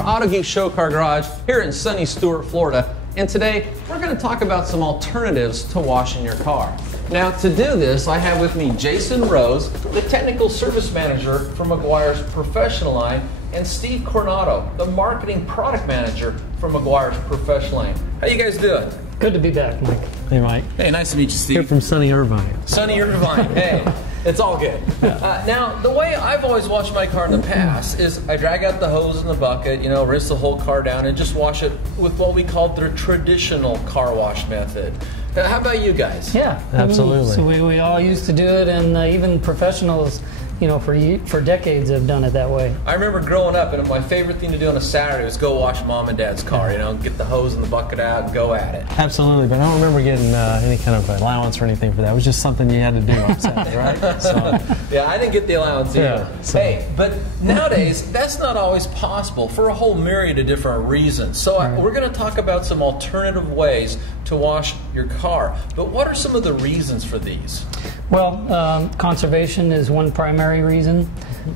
for Autogeek Show Car Garage here in sunny Stuart, Florida. And today we're going to talk about some alternatives to washing your car. Now to do this, I have with me Jason Rose, the Technical Service Manager for Meguiar's Professional Line, and Steve Coronado, the Marketing Product Manager for Meguiar's Professional Line. How you guys doing? Good to be back, Mike. Hey, Mike. Hey, nice to meet you, Steve. Here from sunny Irvine. Sunny Irvine. Hey, it's all good. Now, the way I've always washed my car in the past is I drag out the hose and the bucket, rinse the whole car down, and just wash it with what we call the traditional car wash method. How about you guys? Yeah, absolutely. So we all used to do it, and even professionals, for decades have done it that way. I remember growing up, and my favorite thing to do on a Saturday was go wash Mom and Dad's car. Get the hose and the bucket out and go at it. Absolutely, but I don't remember getting any kind of allowance or anything for that. It was just something you had to do on Saturday, right? So, yeah, I didn't get the allowance either. Yeah, so. Hey, but nowadays, that's not always possible for a whole myriad of different reasons. So we're going to talk about some alternative ways to wash your car. But what are some of the reasons for these? Well, conservation is one primary reason.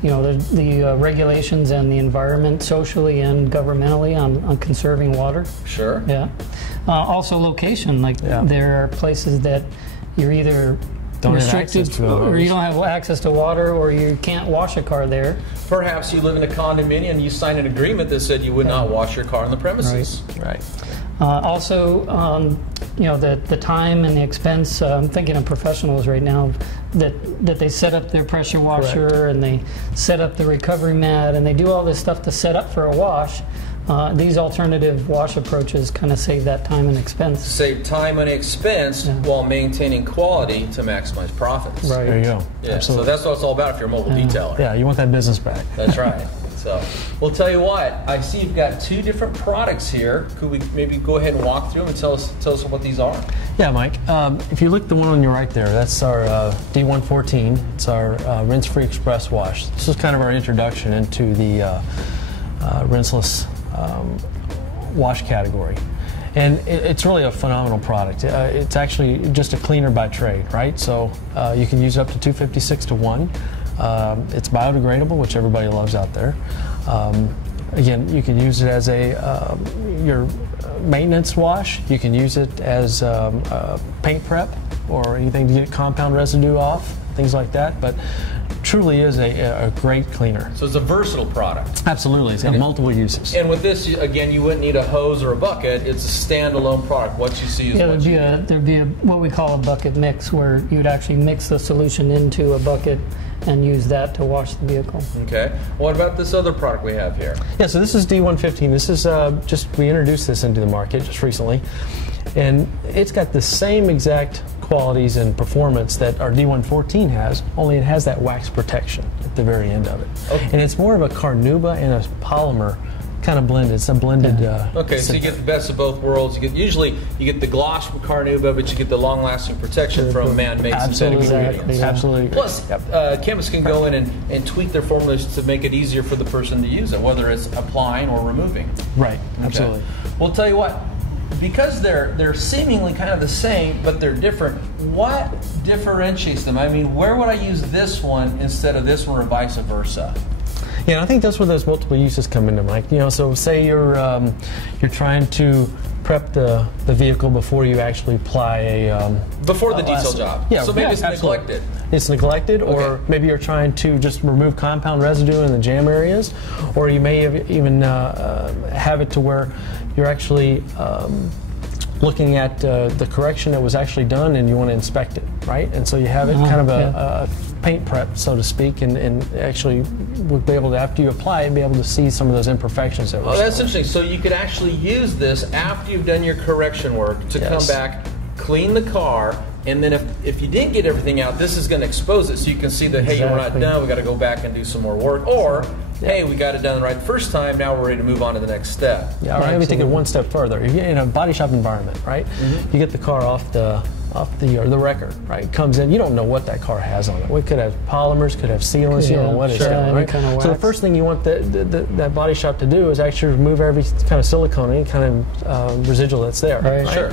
The regulations and the environment, socially and governmentally, on conserving water. Sure. Yeah. Also, location. There are places that you're either restricted or you don't have access to water, or you can't wash a car there. Perhaps you live in a condominium and you signed an agreement that said you would not wash your car on the premises. Right. Also, the time and the expense. I'm thinking of professionals right now that they set up their pressure washer and they set up the recovery mat and they do all this stuff to set up for a wash. These alternative wash approaches kind of save that time and expense. Save time and expense while maintaining quality to maximize profits. Right. There you go. Yeah, so that's what it's all about if you're a mobile detailer. Yeah, you want that business back. That's right. So, we'll tell you what, I see you've got two different products here. Could we maybe go ahead and walk through them and tell us what these are? Yeah, Mike. If you look at the one on your right there, that's our D114. It's our rinse-free express wash. This is kind of our introduction into the rinseless wash category. And it's really a phenomenal product. It's actually just a cleaner by trade, right? So you can use up to 256 to 1. It's biodegradable, which everybody loves out there. Again, you can use it as your maintenance wash. You can use it as paint prep or anything to get compound residue off, things like that. But truly is a great cleaner. So it's a versatile product. Absolutely, it's got multiple uses. And with this, again, you wouldn't need a hose or a bucket. It's a standalone product. What you see is there'd be what we call a bucket mix, where you'd actually mix the solution into a bucket and use that to wash the vehicle. Okay. What about this other product we have here? Yeah, so this is D115. This is we introduced this into the market just recently, and it's got the same exact qualities and performance that our D114 has, only it has that wax protection at the very end of it. Okay. And it's more of a carnauba and a polymer kind of blended. It's a blended. Okay, so you get the best of both worlds. Usually you get the gloss from carnauba, but you get the long-lasting protection from man-made synthetic ingredients. Absolutely. Plus, chemists can go in and tweak their formulas to make it easier for the person to use it, whether it's applying or removing. Right. Okay. Absolutely. Well, tell you what. Because they're seemingly kind of the same, but they're different, what differentiates them? I mean, where would I use this one instead of this one, or vice versa? Yeah, I think that's where those multiple uses come into, Mike. So say you're trying to prep the vehicle before you actually apply a before the detail job. Yeah, so maybe it's neglected. It's neglected, or maybe you're trying to just remove compound residue in the jam areas, or you may even have it to where you're actually looking at the correction that was actually done, and you want to inspect it, right? And so you have it kind of a paint prep, so to speak, and actually would be able to, after you apply it, be able to see some of those imperfections that were shown. That's interesting. So you could actually use this after you've done your correction work to come back, clean the car, and then if you didn't get everything out, this is going to expose it, so you can see that, hey, we're not done, we got to go back and do some more work, or hey, we got it done right the first time, now we're ready to move on to the next step. Yeah, or maybe take it one step further. You're in a body shop environment, right? You get the car off the wrecker, right? Comes in, you don't know what that car has on it. It could have polymers, could have sealants, you don't know what it's got, right? Kind of so the first thing you want that body shop to do is actually remove every kind of silicone, any kind of residual that's there. Right. Sure.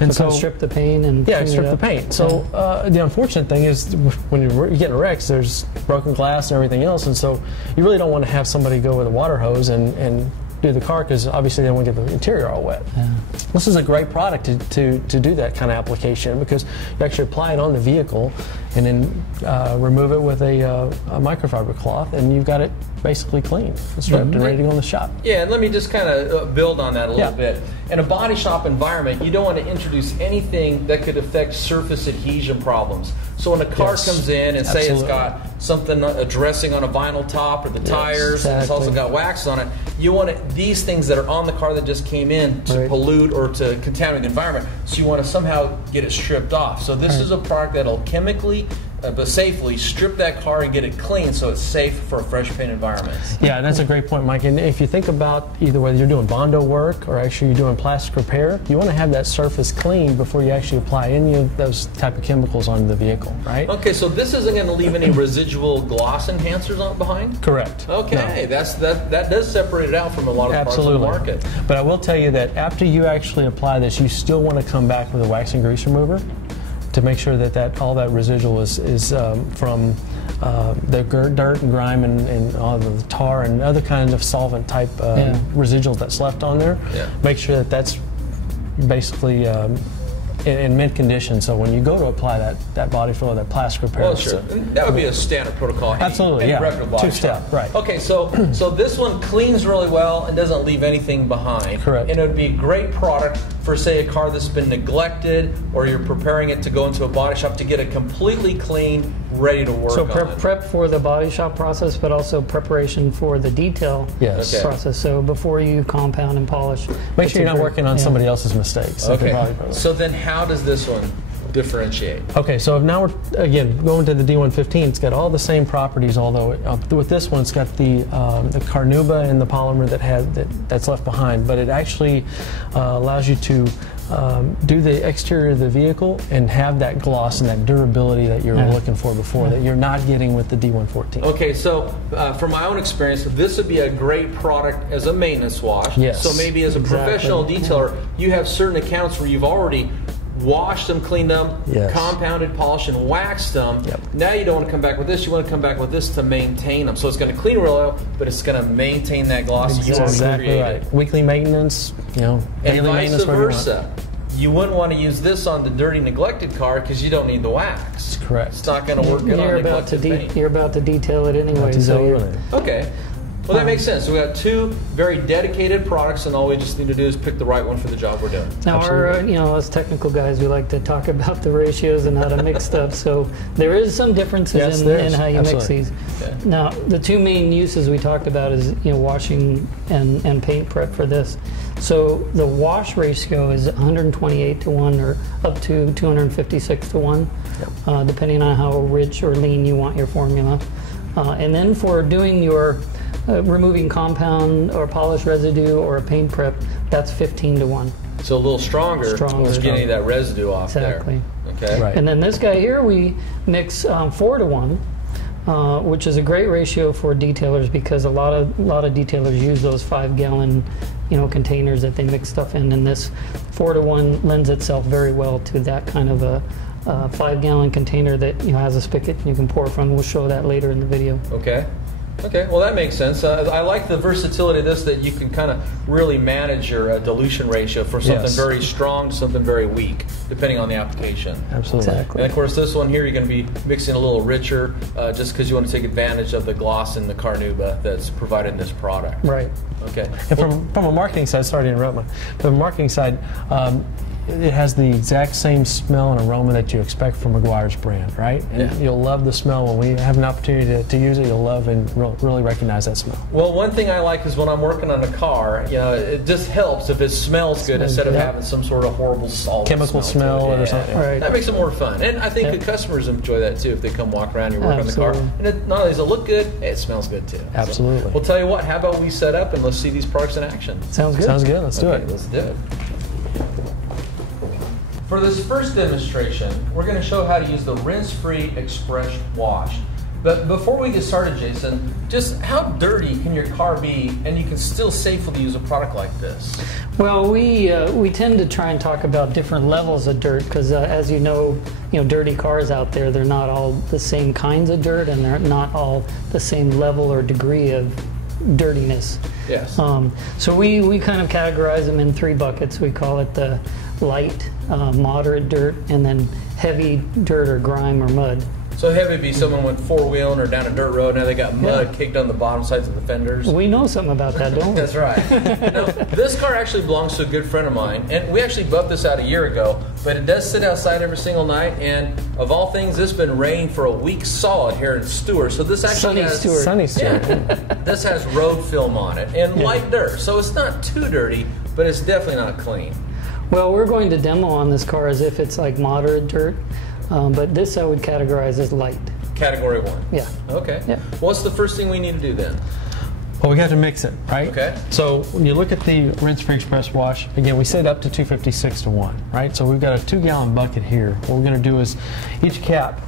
And so strip the paint and strip the paint. So the unfortunate thing is when you're getting wrecks, there's broken glass and everything else, and so you really don't want to have somebody go with a water hose and do the car because obviously they don't want to get the interior all wet. Yeah. This is a great product to do that kind of application because you actually apply it on the vehicle and then remove it with a microfiber cloth, and you've got it basically clean, stripped, and ready to go in the shop. Yeah, and let me just kind of build on that a little bit. In a body shop environment, you don't want to introduce anything that could affect surface adhesion problems. So when a car comes in and say it's got something, a dressing on a vinyl top or the tires, and it's also got wax on it, you want these things that are on the car that just came in to pollute or to contaminate the environment, so you want to somehow get it stripped off. So this is a product that'll chemically but safely strip that car and get it clean so it's safe for a fresh paint environment. Yeah, that's a great point, Mike. And if you think about either whether you're doing Bondo work or actually you're doing plastic repair, you want to have that surface clean before you actually apply any of those type of chemicals on the vehicle, right? Okay, so this isn't going to leave any residual gloss enhancers on behind? Correct. Okay, that does separate it out from a lot of parts of the market. But I will tell you that after you actually apply this, you still want to come back with a wax and grease remover to make sure that all that residual is from the dirt and grime and all the tar and other kinds of solvent type residuals that's left on there. Yeah. Make sure that's basically in mint condition, so when you go to apply that body fill or that plastic repair. Well, sure. That would be a standard protocol. Absolutely, two-step, right. Okay, so this one cleans really well and doesn't leave anything behind. Correct. And it would be a great product for, say, a car that's been neglected, or you're preparing it to go into a body shop to get it completely clean, ready to work on it. Prep for the body shop process, but also preparation for the detail process. So before you compound and polish. Make sure you're not working on somebody else's mistakes. Okay. So then how does this one differentiate? Okay, so now we're, again, going to the D115. It's got all the same properties, although with this one it's got the carnauba and the polymer that's left behind, but it actually allows you to do the exterior of the vehicle and have that gloss and that durability that you're looking for before, that you're not getting with the D114. Okay, so from my own experience, this would be a great product as a maintenance wash. Yes. So maybe as a professional detailer, you have certain accounts where you've already washed them, cleaned them, compounded, polished, and waxed them. Now you don't want to come back with this. You want to come back with this to maintain them. So it's going to clean real well, but it's going to maintain that gloss you already created. Right. Weekly maintenance, and daily vice maintenance, versa. You wouldn't want to use this on the dirty, neglected car because you don't need the wax. Correct. It's not going to work good on neglected paint. You're about to detail it anyway. Okay. Well, that makes sense. So we got two very dedicated products, and all we just need to do is pick the right one for the job we're doing. Now, us technical guys, we like to talk about the ratios and how to mix stuff. So there is some differences in how you mix these. Okay. Now, the two main uses we talked about is washing and paint prep for this. So the wash ratio is 128 to 1 or up to 256 to 1, depending on how rich or lean you want your formula. And then for doing your removing compound or polish residue or a paint prep, that's 15 to 1. So a little stronger. Just getting that residue off there. Okay. Right. And then this guy here, we mix 4 to 1, which is a great ratio for detailers because a lot of detailers use those 5-gallon containers that they mix stuff in, and this 4 to 1 lends itself very well to that kind of a 5-gallon container that has a spigot you can pour from. We'll show that later in the video. Okay. Okay, well that makes sense. I like the versatility of this, that you can kind of really manage your dilution ratio for something very strong to something very weak, depending on the application. Absolutely. And of course this one here, you're going to be mixing a little richer just because you want to take advantage of the gloss and the carnauba that's provided in this product. Right. Okay. And from a marketing side, sorry to interrupt, from a marketing side, it has the exact same smell and aroma that you expect from Meguiar's brand, right? And you'll love the smell. When we have an opportunity to use it, you'll love and really recognize that smell. Well, one thing I like is when I'm working on a car, it just helps if it smells good instead of having some sort of horrible salt chemical smell or something. Right. That makes it more fun. And I think the customers enjoy that too if they come walk around and you work on the car. And not only does it look good, it smells good too. Absolutely. So, we'll tell you what, how about we set up and let's see these products in action. Sounds good. Sounds good. Let's do it. Let's do it. For this first demonstration, we're going to show how to use the rinse-free express wash. But before we get started, Jason, just how dirty can your car be and you can still safely use a product like this? Well, we tend to try and talk about different levels of dirt because, as you know, dirty cars out there, they're not all the same kinds of dirt and they're not all the same level or degree of dirtiness. Yes. So we kind of categorize them in 3 buckets. We call it the light, moderate dirt, and then heavy dirt or grime or mud. So heavy would be someone went 4-wheeling or down a dirt road, now they got mud caked on the bottom sides of the fenders. We know something about that, don't we? That's right. Now, this car actually belongs to a good friend of mine, and we actually bumped this out a year ago, but it does sit outside every single night, and of all things, it's been raining for a week solid here in Stewart. So this actually Sunny Stewart. This has road film on it and light dirt, so it's not too dirty, but it's definitely not clean. Well, we're going to demo on this car as if it's like moderate dirt. But this I would categorize as light. Category 1. Yeah. Okay. Yeah. What's the first thing we need to do then? Well, we have to mix it, right? Okay. So when you look at the rinse-free express wash, again, we set up to 256 to 1, right? So we've got a 2-gallon bucket here. What we're going to do is each cap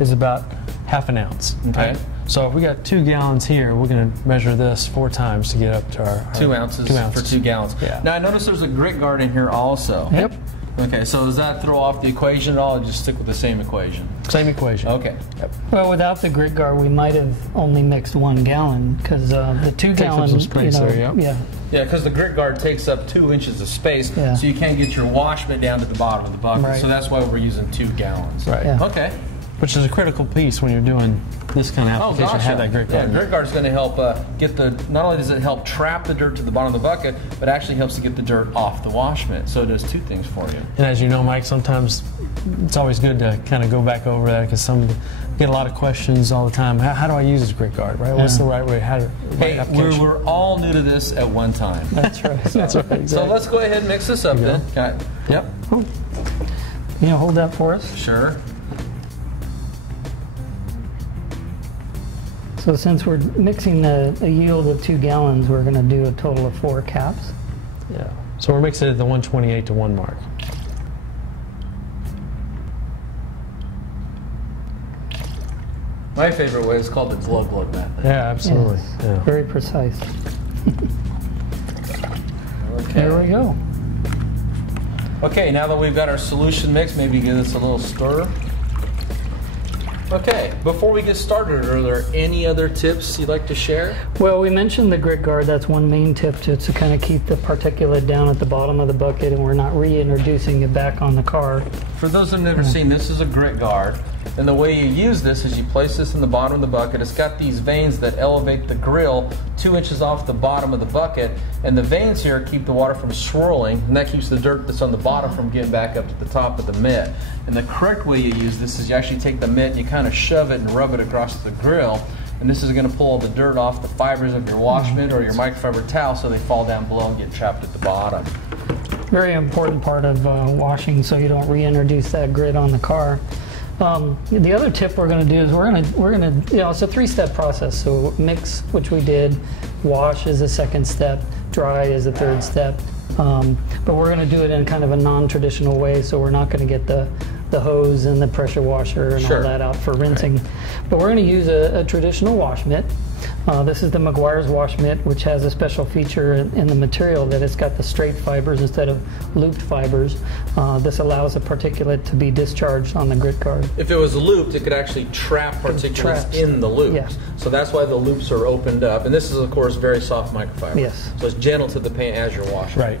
is about ½ an ounce. Okay. Right? So if we got 2 gallons here, we're going to measure this 4 times to get up to our 2 ounces, for 2 gallons. Yeah. Now I notice there's a grit guard in here also. Yep. Okay, so does that throw off the equation at all, or just stick with the same equation? Same equation. Okay. Yep. Well, without the grit guard, we might have only mixed 1 gallon because the 2 gallon, some space there, yep. yeah. Yeah, because the grit guard takes up 2 inches of space, Yeah. so you can't get your wash bit down to the bottom of the bucket. Right. So that's why we're using 2 gallons. Right. Yeah. Okay. Which is a critical piece when you're doing this kind of application. Have that grit guard. Yeah, grit guard is going to help get the. Not only does it help trap the dirt to the bottom of the bucket, but actually helps to get the dirt off the wash mitt. So it does 2 things for you. And as you know, Mike, sometimes it's always good to kind of go back over that because get a lot of questions all the time. How do I use this grit guard? Right? What's the right way? Hey, we're all new to this at one time. That's right. That's right. Exactly. So let's go ahead and mix this up then. Okay. Yep. You know, hold that for us. Sure. So since we're mixing a yield of 2 gallons, we're going to do a total of 4 caps. Yeah. So we're mixing it at the 128 to 1 mark. My favorite way is called the glug method. Yeah, absolutely. Yes. Yeah. Very precise. Okay. There we go. Okay, now that we've got our solution mixed, maybe give this a little stir. Okay, before we get started, are there any other tips you'd like to share? Well, we mentioned the grit guard. That's one main tip to kind of keep the particulate down at the bottom of the bucket, and we're not reintroducing it back on the car. For those who've never seen, this is a grit guard. And the way you use this is you place this in the bottom of the bucket. It's got these vanes that elevate the grill 2 inches off the bottom of the bucket. And the vanes here keep the water from swirling, and that keeps the dirt that's on the bottom from getting back up to the top of the mitt. And the correct way you use this is you actually take the mitt and you kind of shove it and rub it across the grill. And this is going to pull all the dirt off the fibers of your wash mitt or your microfiber towel so they fall down below and get trapped at the bottom. Very important part of washing so you don't reintroduce that grit on the car. The other tip we're going to do is we're going to you know, it's a 3-step process. So mix, which we did, wash is a 2nd step, dry is a 3rd step. But we're going to do it in kind of a non-traditional way, so we're not going to get the hose and the pressure washer and all that out for rinsing. Right. But we're going to use a traditional wash mitt. This is the Meguiar's wash mitt, which has a special feature in the material that it's got the straight fibers instead of looped fibers. This allows the particulate to be discharged on the grit guard. If it was looped, it could actually trap particulates in the loops. Yeah. So that's why the loops are opened up. And this is, of course, very soft microfiber. Yes. So it's gentle to the paint as you're washing. Right.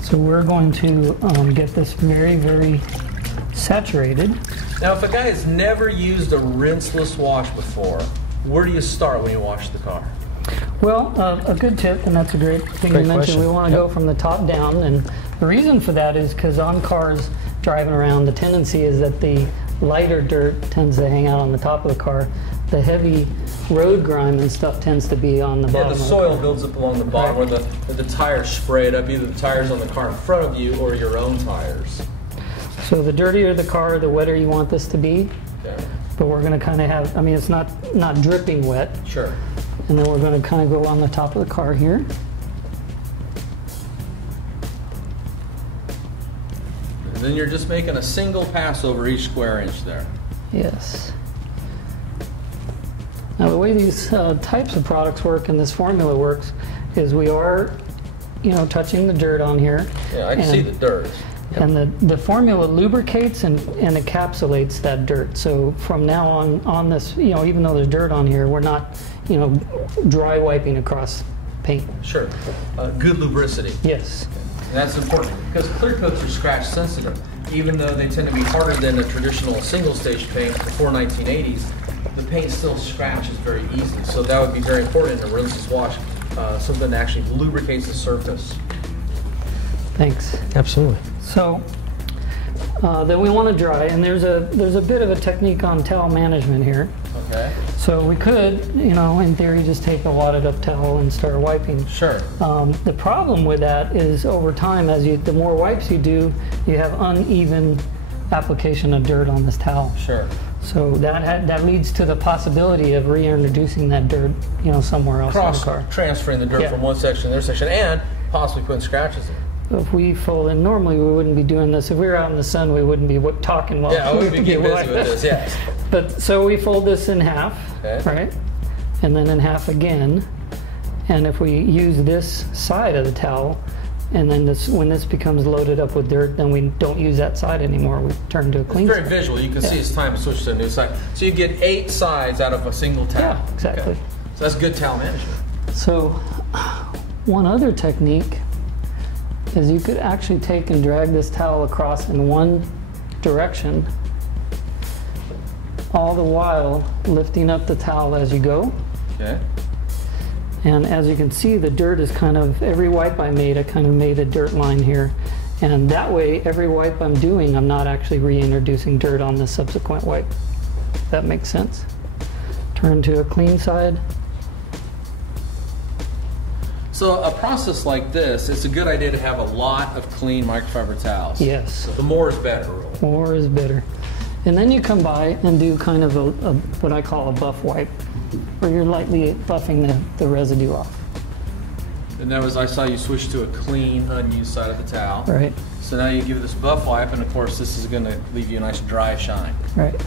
So we're going to get this very, very saturated. Now, if a guy has never used a rinseless wash before, where do you start when you wash the car? Well, a good tip, and that's a great thing you mentioned, question. we want to go from the top down, and the reason for that is because on cars driving around, the tendency is that the lighter dirt tends to hang out on the top of the car. The heavy road grime and stuff tends to be on the bottom. Yeah, the soil builds up along the bottom where the tires sprayed up, either the tires on the car in front of you or your own tires. So the dirtier the car, the wetter you want this to be. Okay. But we're going to kind of have, I mean, it's not dripping wet. Sure. And then we're going to kind of go on the top of the car here. And then you're just making a single pass over each square inch there. Yes. Now the way these types of products work and this formula works is we are, you know, touching the dirt on here. Yeah, I can see the dirt. And the formula lubricates and encapsulates that dirt. So from now on this, you know, even though there's dirt on here, we're not dry wiping across paint. Sure. Good lubricity. Yes. And that's important because clear coats are scratch sensitive. Even though they tend to be harder than a traditional single stage paint before 1980s, the paint still scratches very easily. So that would be very important in a rinseless wash, something that actually lubricates the surface. Thanks. Absolutely. So then we want to dry, and there's a bit of a technique on towel management here. Okay. So we could, in theory, just take a wadded up towel and start wiping. Sure. The problem with that is over time, the more wipes you do, you have uneven application of dirt on this towel. Sure. So that leads to the possibility of reintroducing that dirt, somewhere else in the car. Transferring the dirt from one section to the other section, and possibly putting scratches in. If we fold in, normally we wouldn't be doing this. If we were out in the sun, we wouldn't be talking while we would be getting busy with this, yes. But so we fold this in half, okay. Right? And then in half again. And if we use this side of the towel, and then when this becomes loaded up with dirt, then we don't use that side anymore. We turn to a clean side. It's very side. visual. You can see it's time to switch to a new side. So you get 8 sides out of a single towel. Yeah, exactly. Okay. So that's good towel management. So one other technique is you could actually take and drag this towel across in one direction, all the while lifting up the towel as you go. Okay. And as you can see, the dirt is every wipe I kind of made a dirt line here. And that way, every wipe I'm doing, I'm not actually reintroducing dirt on the subsequent wipe. If that makes sense. Turn to a clean side. So a process like this, it's a good idea to have a lot of clean microfiber towels. Yes. So the more is better. Really. More is better. And then you come by and do kind of what I call a buff wipe, where you're lightly buffing the residue off. And that was, I saw you switch to a clean, unused side of the towel. Right. So now you give it this buff wipe, and of course this is going to leave you a nice dry shine. Right.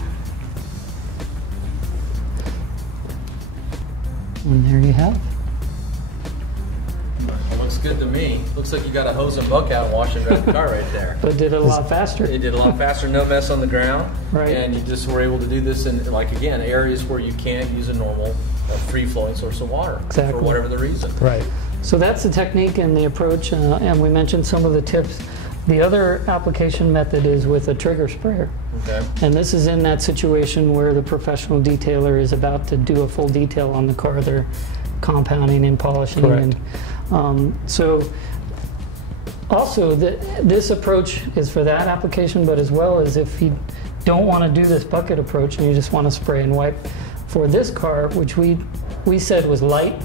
And there you have. It looks good to me. Looks like you got a hose and bucket out washing around the car right there. But did it a lot faster. It did a lot faster, no mess on the ground. Right. And you just were able to do this in, again, areas where you can't use a normal free-flowing source of water. Exactly. For whatever the reason. Right. So that's the technique and the approach, and we mentioned some of the tips. The other application method is with a trigger sprayer. Okay. And this is in that situation where the professional detailer is about to do a full detail on the car. They're compounding and polishing. Correct. And so also this approach is for that application, but as well as if you don't want to do this bucket approach and you just want to spray and wipe. For this car, which we said was light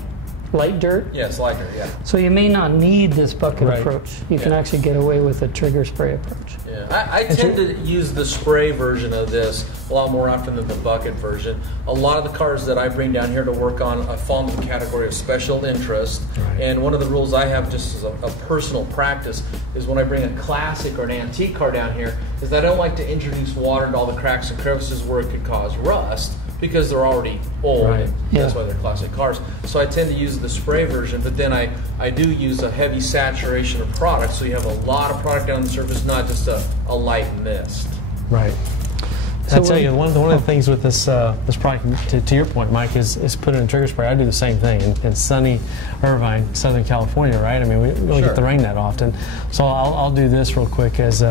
dirt. Yes, lighter, yeah. So you may not need this bucket Right. approach. You can actually get away with a trigger spray approach. Yeah, I tend to use the spray version of this a lot more often than the bucket version. A lot of the cars that I bring down here to work on fall into the category of special interest. Right. And one of the rules I have just as a personal practice is when I bring a classic or an antique car down here is that I don't like to introduce water into all the cracks and crevices where it could cause rust, because they're already old, Right. and that's why they're classic cars. So I tend to use the spray version, but then I do use a heavy saturation of product, so you have a lot of product down the surface, not just a light mist. Right. So I tell you, one of the things with this this product, to your point, Mike, is put in a trigger spray. I do the same thing in sunny Irvine, Southern California, right? I mean, we don't get the rain that often, so I'll do this real quick as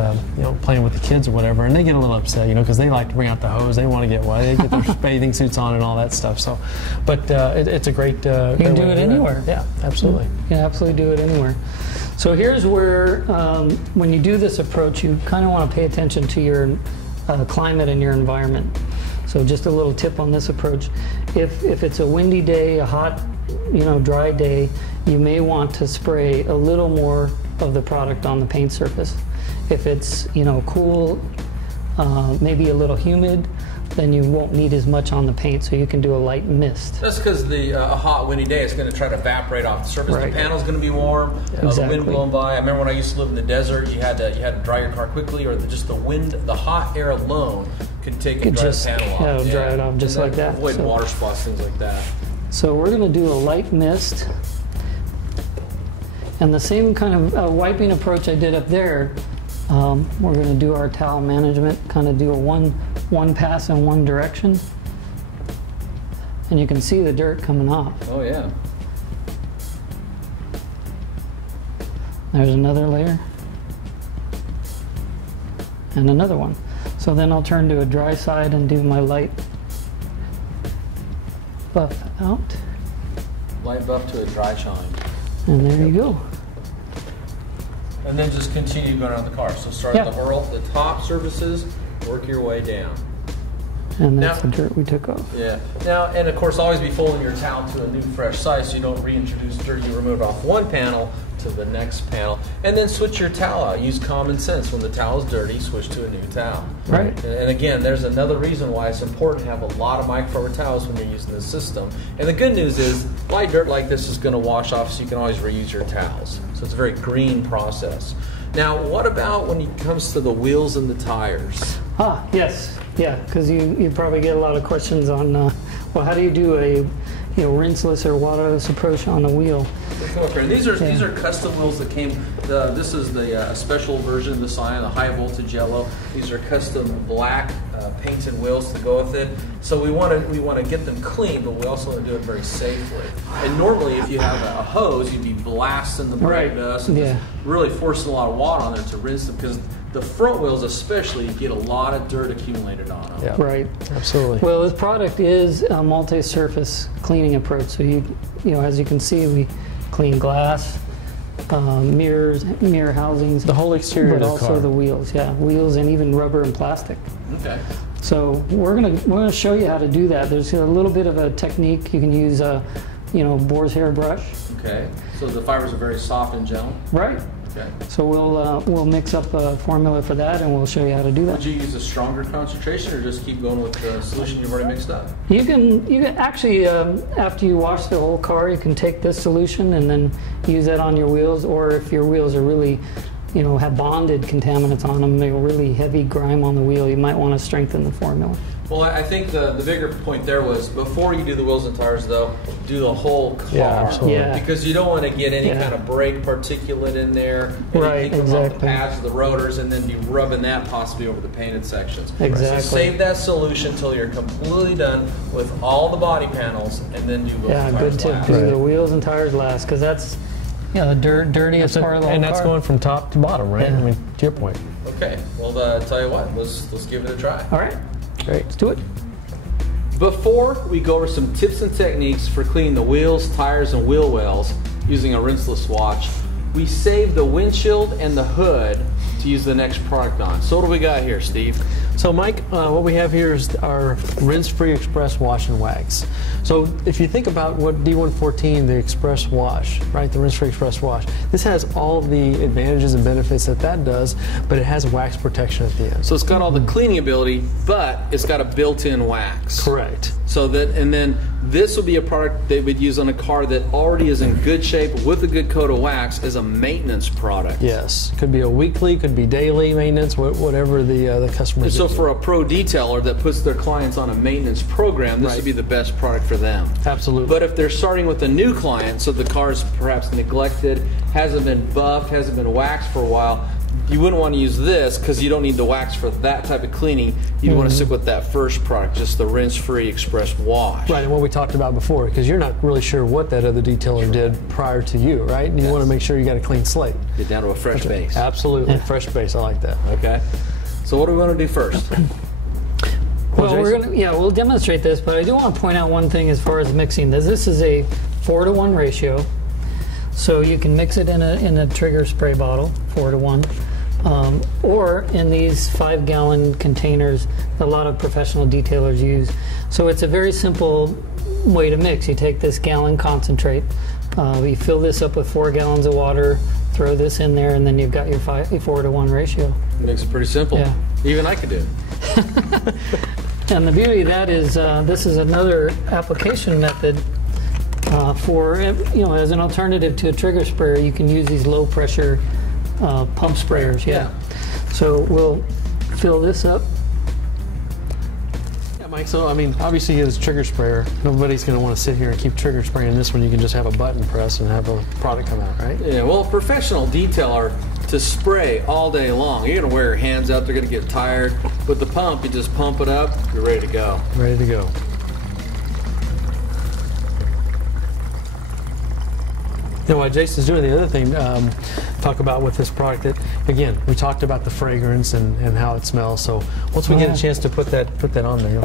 playing with the kids or whatever, and they get a little upset, because they like to bring out the hose, they want to get wet, they get their bathing suits on and all that stuff. So, but it's a great. You can do it anywhere. Yeah, absolutely. You can absolutely do it anywhere. So here's where, when you do this approach, you kind of want to pay attention to your climate and your environment. So just a little tip on this approach. If it's a windy day, a hot, dry day, you may want to spray a little more of the product on the paint surface. If it's, cool, maybe a little humid, then you won't need as much on the paint, so you can do a light mist. That's because a hot, windy day is going to try to evaporate off the surface. Right. The panel's going to be warm. The wind blowing by. I remember when I used to live in the desert, you had to dry your car quickly, or just the wind, the hot air alone could take and dry the panel off. Yeah, dry it off just like that. Avoid water spots, things like that. So we're going to do a light mist, and the same kind of wiping approach I did up there. We're going to do our towel management, kind of do a one pass in one direction. and you can see the dirt coming off. Oh yeah. There's another layer. And another one. So then I'll turn to a dry side and do my light buff out. Light buff to a dry shine. And there you go. And then just continue going around the car. So start at the top surfaces, work your way down. And that's the dirt we took off. Yeah. Now, and of course, always be folding your towel to a new fresh size so you don't reintroduce dirt. You remove it off one panel to the next panel, and then switch your towel out. Use common sense. When the towel is dirty, switch to a new towel. Right. And again, there's another reason why it's important to have a lot of microfiber towels when you're using this system. And the good news is, light dirt like this is going to wash off, so you can always reuse your towels. So it's a very green process. Now, what about when it comes to the wheels and the tires? Yes. Yeah, because you probably get a lot of questions on, well, how do you do a rinseless or waterless approach on a wheel? These are custom wheels that came. This is the special version of the Scion, the high voltage yellow. These are custom black painted wheels to go with it. So we want to get them clean, but we also want to do it very safely. And normally, if you have a hose, you'd be blasting the brake dust and just really forcing a lot of water on there to rinse them, because the front wheels especially get a lot of dirt accumulated on them. Yeah. Right. Absolutely. Well, this product is a multi-surface cleaning approach. So as you can see, we clean glass, mirrors, mirror housings, the whole exterior of the but also car. the wheels. Yeah, wheels and even rubber and plastic. Okay. So we're gonna show you how to do that. There's a little bit of a technique. You can use a boar's hair brush. Okay. So the fibers are very soft and gentle. Right. Okay. So we'll mix up a formula for that, and we'll show you how to do that. Would you use a stronger concentration, or just keep going with the solution you've already mixed up? You can actually, after you wash the whole car, you can take this solution and then use that on your wheels. Or if your wheels are really, have bonded contaminants on them, they're really heavy grime on the wheel, you might want to strengthen the formula. Well, I think the bigger point there was, before you do the wheels and tires, though, do the whole car. Yeah, absolutely. Yeah. Because you don't want to get any kind of brake particulate in there. Right, Anything off the exactly. pads or the rotors, and then be rubbing that possibly over the painted sections. Exactly. So save that solution until you're completely done with all the body panels, and then do wheels and tires good tip. last. Do the wheels and tires last, because that's the dirtiest part of the whole and that's car. going from top to bottom, right? Yeah. I mean, to your point. Okay. Well, tell you what, let's give it a try. All right. Great. Let's do it. Before we go over some tips and techniques for cleaning the wheels, tires, and wheel wells using a rinseless wash, we save the windshield and the hood to use the next product on. So what do we got here, Steve? So Mike, what we have here is our rinse-free express wash and wax. So if you think about what D114, the express wash, right, the rinse-free express wash, this has all the advantages and benefits that does, but it has wax protection at the end. So it's got all the cleaning ability, but it's got a built-in wax. Correct. So that, and then this would be a product they would use on a car that already is in good shape with a good coat of wax as a maintenance product. Yes, could be a weekly, could be daily maintenance, whatever the customer. And so for a pro detailer that puts their clients on a maintenance program, this would be the best product for them. Absolutely. But if they're starting with a new client, so the car is perhaps neglected, hasn't been buffed, hasn't been waxed for a while, you wouldn't want to use this because you don't need the wax for that type of cleaning. You'd want to stick with that first product, just the rinse-free express wash. Right, and what we talked about before, because you're not really sure what that other detailer did prior to you, right? And you want to make sure you got a clean slate. Get down to a fresh base. Absolutely, fresh base. I like that. Okay. So what do we want to do first? Well, we'll demonstrate this, but I do want to point out one thing as far as mixing this. This is a 4-to-1 ratio, so you can mix it in a trigger spray bottle, 4-to-1. Or in these 5-gallon containers that a lot of professional detailers use. So it's a very simple way to mix. You take this gallon concentrate, you fill this up with 4 gallons of water, throw this in there, and then you've got your 4-to-1 ratio. It makes it pretty simple. Yeah. Even I could do it. And the beauty of that is this is another application method for, as an alternative to a trigger sprayer. You can use these low pressure pump sprayers, So we'll fill this up. Yeah, Mike, so I mean, obviously as a trigger sprayer, nobody's going to want to sit here and keep trigger spraying this one. You can just have a button press and have a product come out, right? Yeah, well, a professional detailer, to spray all day long, you're going to wear your hands out, they're going to get tired. With the pump, you just pump it up, you're ready to go. Ready to go. You know, while Jason's doing the other thing, talk about with this product that, again, we talked about the fragrance and how it smells. So once we get a chance to put that on there.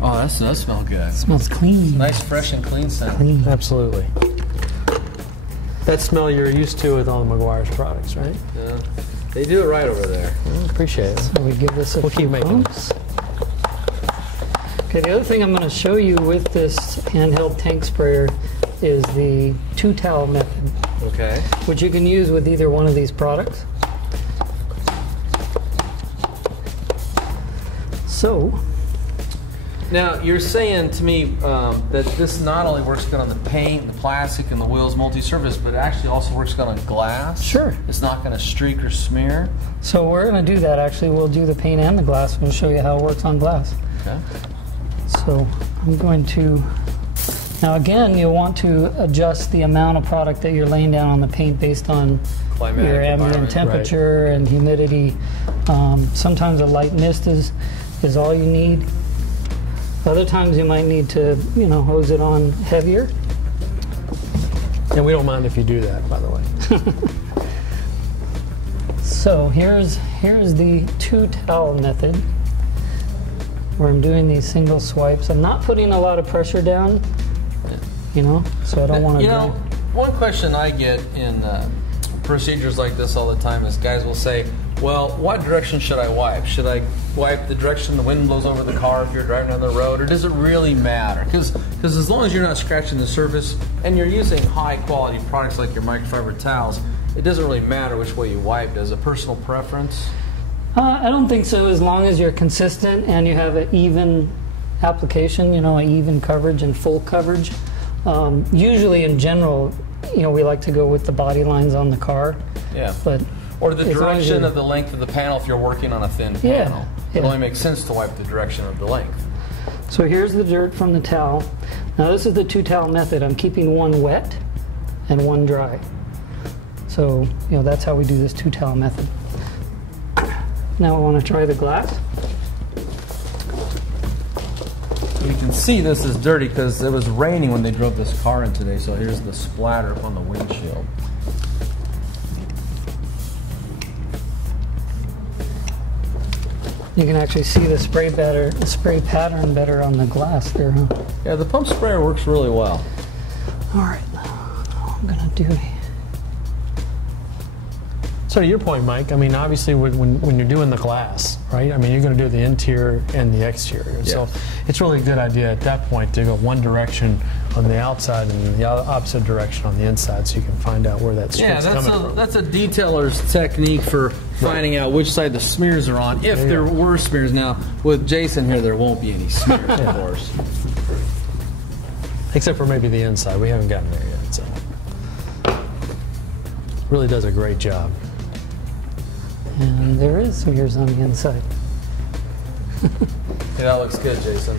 Oh, that does smell good. It smells clean. Nice, fresh, and clean scent. Clean. Absolutely. That smell you're used to with all the Meguiar's products, right? Yeah. They do it right over there. Well, appreciate it. So we give this a We'll few keep making pumps. Okay, the other thing I'm going to show you with this handheld tank sprayer is the 2-towel method, Okay. which you can use with either one of these products. So, Now, you're saying to me that this not only works good on the paint, the plastic, and the wheels multi-surface, but it actually also works good on glass? Sure. It's not going to streak or smear? so we're going to do that actually. We'll do the paint and the glass. We'll show you how it works on glass. Okay. So I'm going to, now again, you'll want to adjust the amount of product that you're laying down on the paint based on Climatic your ambient environment, temperature and humidity. Sometimes a light mist is all you need. Other times you might need to, you know, hose it on heavier. And we don't mind if you do that, by the way. So here's the 2-towel method, where I'm doing these single swipes. I'm not putting a lot of pressure down, you know, so I don't want to. You know, one question I get in procedures like this all the time is guys will say, well, what direction should I wipe? Should I wipe the direction the wind blows over the car if you're driving down the road, or does it really matter? Because as long as you're not scratching the surface and you're using high quality products like your microfiber towels, it doesn't really matter which way you wipe. Does a personal preference? I don't think so, as long as you're consistent and you have an even application, you know, an even coverage and full coverage. Usually in general, you know, we like to go with the body lines on the car. Yeah. But or the direction of the length of the panel if you're working on a thin panel. It only makes sense to wipe the direction of the length. So here's the dirt from the towel. Now this is the 2-towel method. I'm keeping one wet and one dry. So, you know, that's how we do this 2-towel method. Now I want to try the glass. You can see this is dirty because it was raining when they drove this car in today, so here's the splatter on the windshield. You can actually see the spray pattern better on the glass there, huh? Yeah, the pump sprayer works really well. All right, I'm gonna do. So to your point, Mike, I mean, obviously when you're doing the glass, right? I mean, you're going to do the interior and the exterior. Yes. So it's really a good idea at that point to go one direction on the outside and the opposite direction on the inside, so you can find out where that streak's coming from. That's a detailer's technique for finding out which side the smears are on. If there were smears, now with Jason here, there won't be any smears, of course. Except for maybe the inside. We haven't gotten there yet, so really does a great job. And there is smears on the inside. Yeah, that looks good, Jason.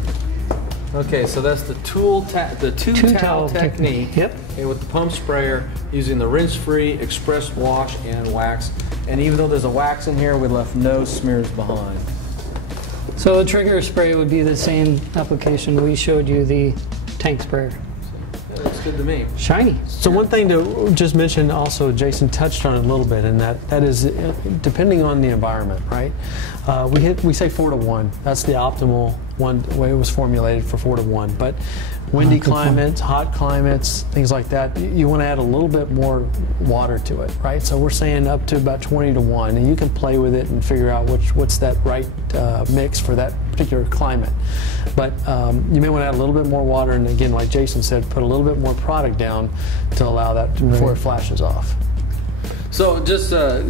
Okay, so that's the two-towel technique. Yep. Okay, with the pump sprayer, using the rinse-free express wash and wax. And even though there's a wax in here, we left no smears behind. So the trigger spray would be the same application we showed you, the tank sprayer. That looks good to me. Shiny. So one thing to just mention also, Jason touched on it a little bit, and that is depending on the environment, right? We say 4-to-1. That's the optimal one way it was formulated for 4-to-1. But windy climates, hot climates, things like that, you want to add a little bit more water to it, right? So we're saying up to about 20-to-1, and you can play with it and figure out what's that right mix for that particular climate. But you may want to add a little bit more water, and again, like Jason said, put a little bit more product down to allow that before it flashes off. So just to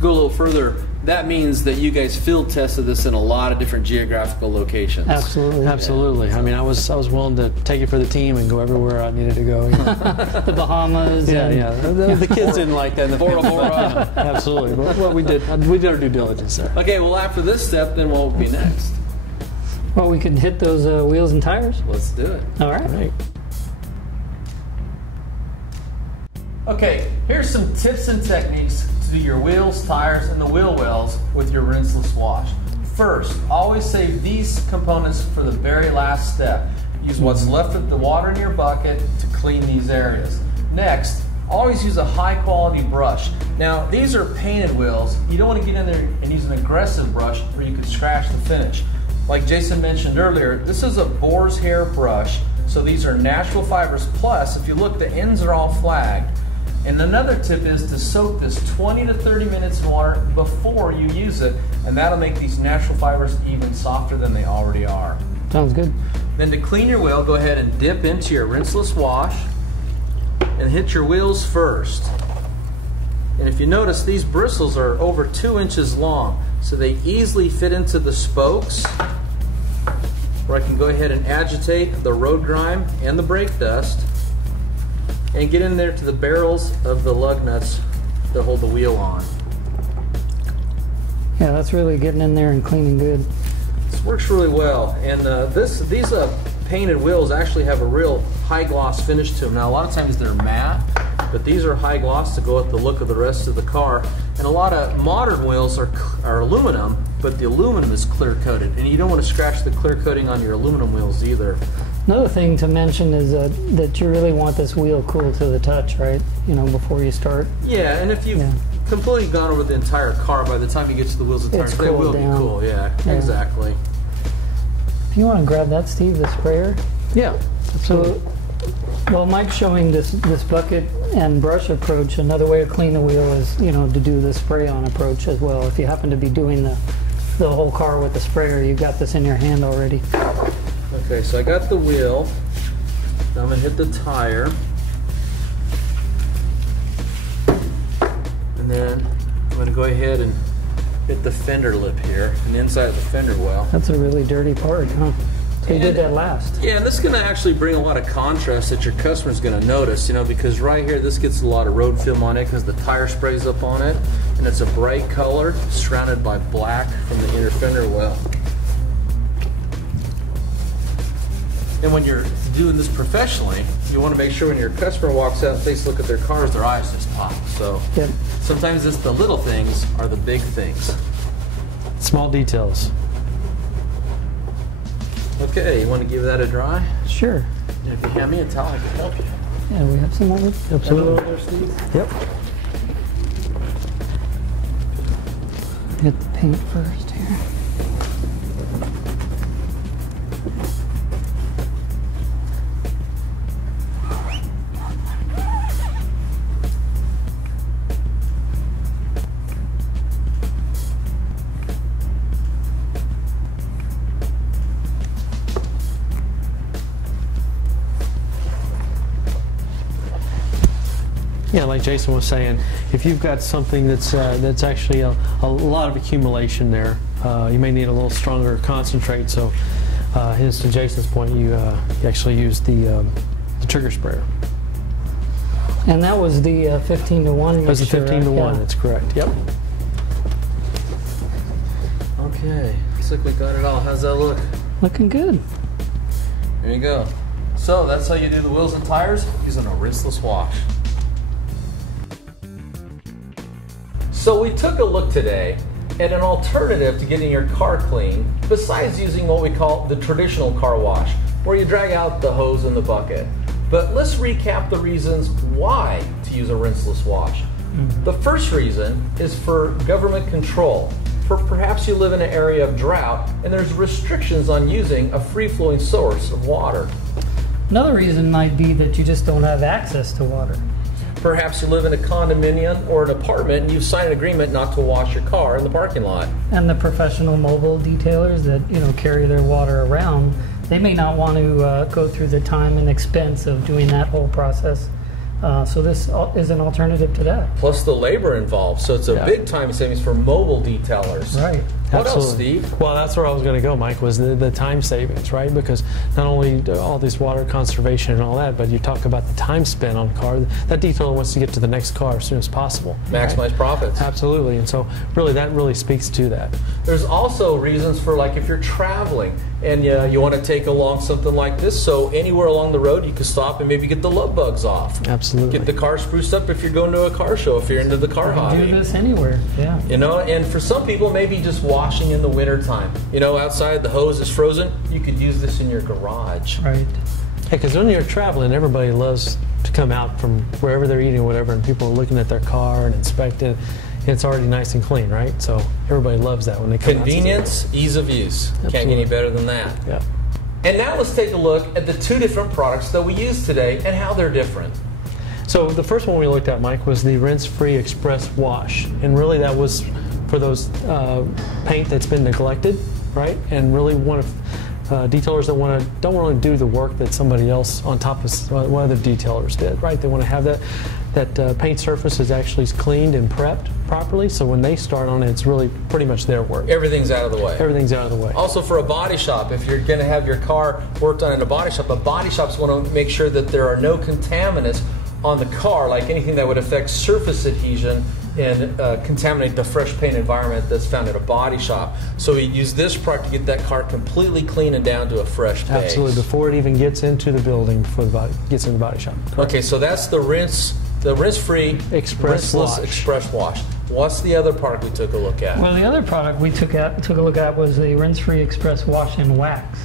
go a little further, that means that you guys field tested this in a lot of different geographical locations. Absolutely. Absolutely. I mean, I was willing to take it for the team and go everywhere I needed to go. You know. The Bahamas. Yeah. The kids didn't like that. Bora Bora. Absolutely. Well, we did our due diligence there. Okay, well after this step, then what will be next? Well, we can hit those wheels and tires. Let's do it. All right. Okay, here's some tips and techniques to do your wheels, tires, and the wheel wells with your rinseless wash. First, always save these components for the very last step. Use what's left of the water in your bucket to clean these areas. Next, always use a high quality brush. Now, these are painted wheels. You don't want to get in there and use an aggressive brush or you could scratch the finish. Like Jason mentioned earlier, this is a boar's hair brush, so these are natural fibers. Plus, if you look, the ends are all flagged. And another tip is to soak this 20 to 30 minutes in water before you use it, and that'll make these natural fibers even softer than they already are. Sounds good. Then to clean your wheel, go ahead and dip into your rinseless wash and hit your wheels first. And if you notice, these bristles are over 2 inches long, so they easily fit into the spokes, where I can go ahead and agitate the road grime and the brake dust and get in there to the barrels of the lug nuts that hold the wheel on. Yeah, that's really getting in there and cleaning good. This works really well, and these painted wheels actually have a real high gloss finish to them. Now, a lot of times they're matte, but these are high gloss to go with the look of the rest of the car. And a lot of modern wheels are aluminum, but the aluminum is clear coated, and you don't want to scratch the clear coating on your aluminum wheels either. Another thing to mention is that you really want this wheel cool to the touch, right? You know, before you start. Yeah, and if you've completely gone over the entire car, by the time you get to the wheels and tires, they will be cool. Yeah, exactly. If you want to grab that, Steve, the sprayer. Yeah. So, well, Mike's showing this bucket and brush approach. Another way to clean the wheel is, you know, to do the spray-on approach as well. If you happen to be doing the whole car with the sprayer, you've got this in your hand already. Okay, so I got the wheel. Now I'm going to hit the tire. And then I'm going to go ahead and hit the fender lip here, and the inside of the fender well. That's a really dirty part, huh? So you did that last. Yeah, and this is going to actually bring a lot of contrast that your customer's going to notice, you know, because right here this gets a lot of road film on it because the tire sprays up on it, and it's a bright color surrounded by black from the inner fender well. And when you're doing this professionally, you want to make sure when your customer walks out and takes a look at their cars, their eyes just pop. So sometimes it's the little things are the big things. Small details. Okay, you want to give that a dry? Sure. And if you hand me a towel, I can help you. Yeah, we have some of it. Absolutely. There, Steve? Yep. Hit the paint first here. Yeah, like Jason was saying, if you've got something that's actually a lot of accumulation there, you may need a little stronger concentrate. So, to Jason's point, you actually use the trigger sprayer. And that was the 15 to 1 mixture. That was the 15 to 1. Yeah. That's correct. Yep. Okay, looks like we got it all. How's that look? Looking good. There you go. So that's how you do the wheels and tires using a rinseless wash. So we took a look today at an alternative to getting your car clean besides using what we call the traditional car wash, where you drag out the hose and the bucket. But let's recap the reasons why to use a rinseless wash. The first reason is for government control. For perhaps you live in an area of drought and there's restrictions on using a free-flowing source of water. Another reason might be that you just don't have access to water. Perhaps you live in a condominium or an apartment and you've signed an agreement not to wash your car in the parking lot. And the professional mobile detailers that, you know, carry their water around, they may not want to go through the time and expense of doing that whole process. So this is an alternative to that. Plus the labor involved, so it's a big time savings for mobile detailers. Right. What Absolutely. else, Steve? Well, that's where I was going to go, Mike, was the time savings, right? Because not only all this water conservation and all that, but you talk about the time spent on a car. That detailer wants to get to the next car as soon as possible. Maximize profits. Absolutely, and so really that really speaks to that. There's also reasons for, like, if you're traveling and you want to take along something like this, so anywhere along the road you can stop and maybe get the love bugs off. Absolutely. Get the car spruced up if you're going to a car show, if you're into the car hobby. Do this anywhere, yeah. You know, and for some people, maybe just washing in the winter time. You know, outside the hose is frozen, you could use this in your garage. Right. Because when you're traveling, everybody loves to come out from wherever they're eating or whatever, and people are looking at their car and inspecting it. It's already nice and clean, right? So everybody loves that when they come out. Convenience, ease of use. Absolutely. Can't get any better than that. Yeah. And now let's take a look at the two different products that we use today and how they're different. So the first one we looked at, Mike, was the rinse-free express wash, and really that was for those paint that's been neglected, right? And really detailers that don't want to do the work that somebody else on top of what other detailers did, right? They want to have that paint surface is actually cleaned and prepped properly, so when they start on it, it's really pretty much their work. Everything's out of the way. Everything's out of the way. Also for a body shop, if you're going to have your car worked on in a body shops want to make sure that there are no contaminants on the car, like anything that would affect surface adhesion and contaminate the fresh paint environment that's found at a body shop. So we use this product to get that car completely clean and down to a fresh base. Absolutely, before it even gets into the building, before gets in the body shop. Correct. Okay, so that's the rinse-free rinseless express wash. What's the other product we took a look at? Well, the other product we took a look at was the rinse-free express wash and wax.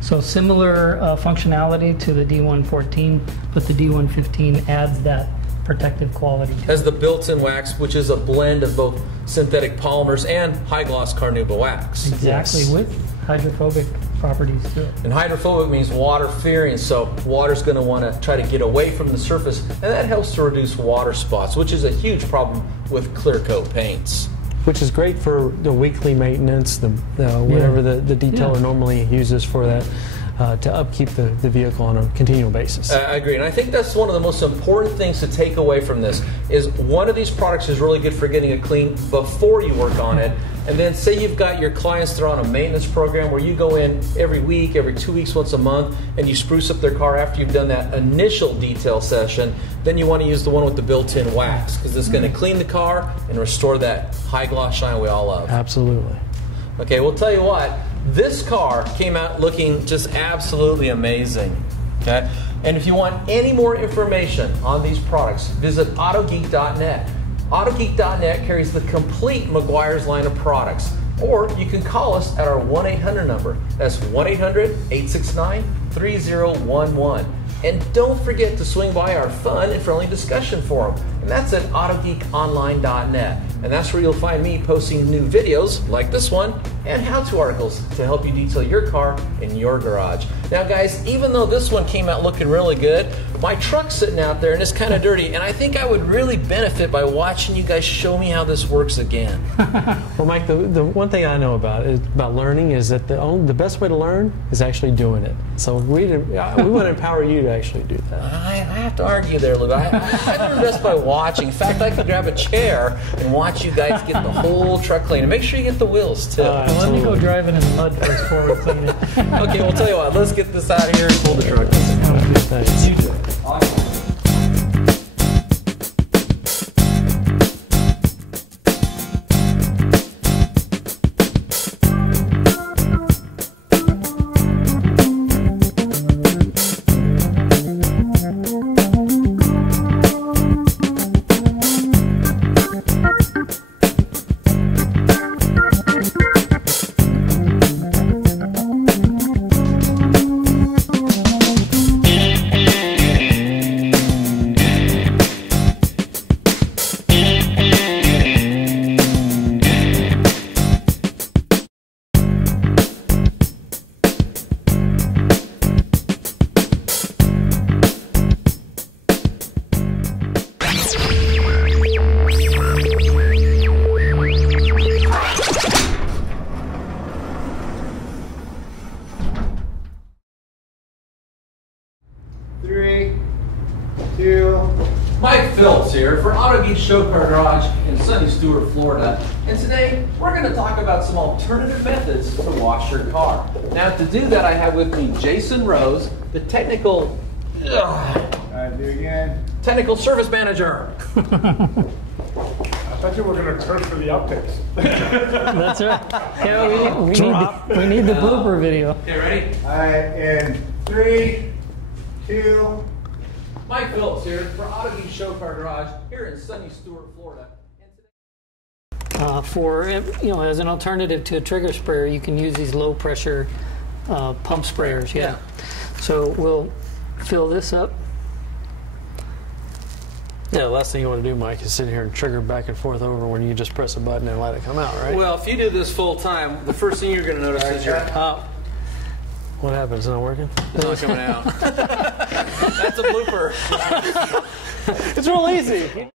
So similar functionality to the D114, but the D115 adds that protective quality to it. Has the built-in wax, which is a blend of both synthetic polymers and high-gloss carnauba wax. Exactly, yes. With hydrophobic properties to it. And hydrophobic means water-fearing, so water's going to want to try to get away from the surface, and that helps to reduce water spots, which is a huge problem with clear coat paints. Which is great for the weekly maintenance, whatever the detailer normally uses for that, to upkeep the vehicle on a continual basis. I agree, and I think that's one of the most important things to take away from this, is one of these products is really good for getting it clean before you work on it, and then say you've got your clients that are on a maintenance program where you go in every week, every 2 weeks, once a month, and you spruce up their car after you've done that initial detail session, then you want to use the one with the built-in wax, because it's going to clean the car and restore that high gloss shine we all love. Absolutely. Okay, we'll tell you what, this car came out looking just absolutely amazing. Okay, and if you want any more information on these products, visit Autogeek.net. Autogeek.net carries the complete Meguiar's line of products, or you can call us at our 1-800 number. That's 1-800-869-3011. And don't forget to swing by our fun and friendly discussion forum, and that's at AutogeekOnline.net. And that's where you'll find me posting new videos like this one and how-to articles to help you detail your car in your garage. Now guys, even though this one came out looking really good, my truck's sitting out there and it's kind of dirty, and I think I would really benefit by watching you guys show me how this works again. Well, Mike, the one thing I know about learning is that the best way to learn is actually doing it. So we want to empower you to actually do that. I have to argue there, Lou. I learn best by watching. In fact, I could grab a chair and watch you guys get the whole truck clean. And make sure you get the wheels, too. Let me go driving in the mud first before we clean it. Okay, we'll tell you what. Let's get this out of here and pull the truck. Thanks. You do it. Awesome. Mike Phillips here for Autogeek Show Car Garage in sunny Stuart, Florida. And today we're going to talk about some alternative methods to wash your car. Now to do that I have with me Jason Rose, the technical service manager. I thought you were going to turn for the outtakes. That's right. Yeah, we need the blooper video. Okay, ready? All right, in 3, 2. Mike Phillips here for Autogeek Show Car Garage here in sunny Stuart, Florida. As an alternative to a trigger sprayer, you can use these low pressure pump sprayers. Yeah. So fill this up. Yeah, the last thing you want to do, Mike, is sit here and trigger back and forth over when you just press a button and let it come out, right? Well, if you do this full time, the first thing you're going to notice is your top What happens? It's not working? is not coming out. That's a blooper. It's real easy.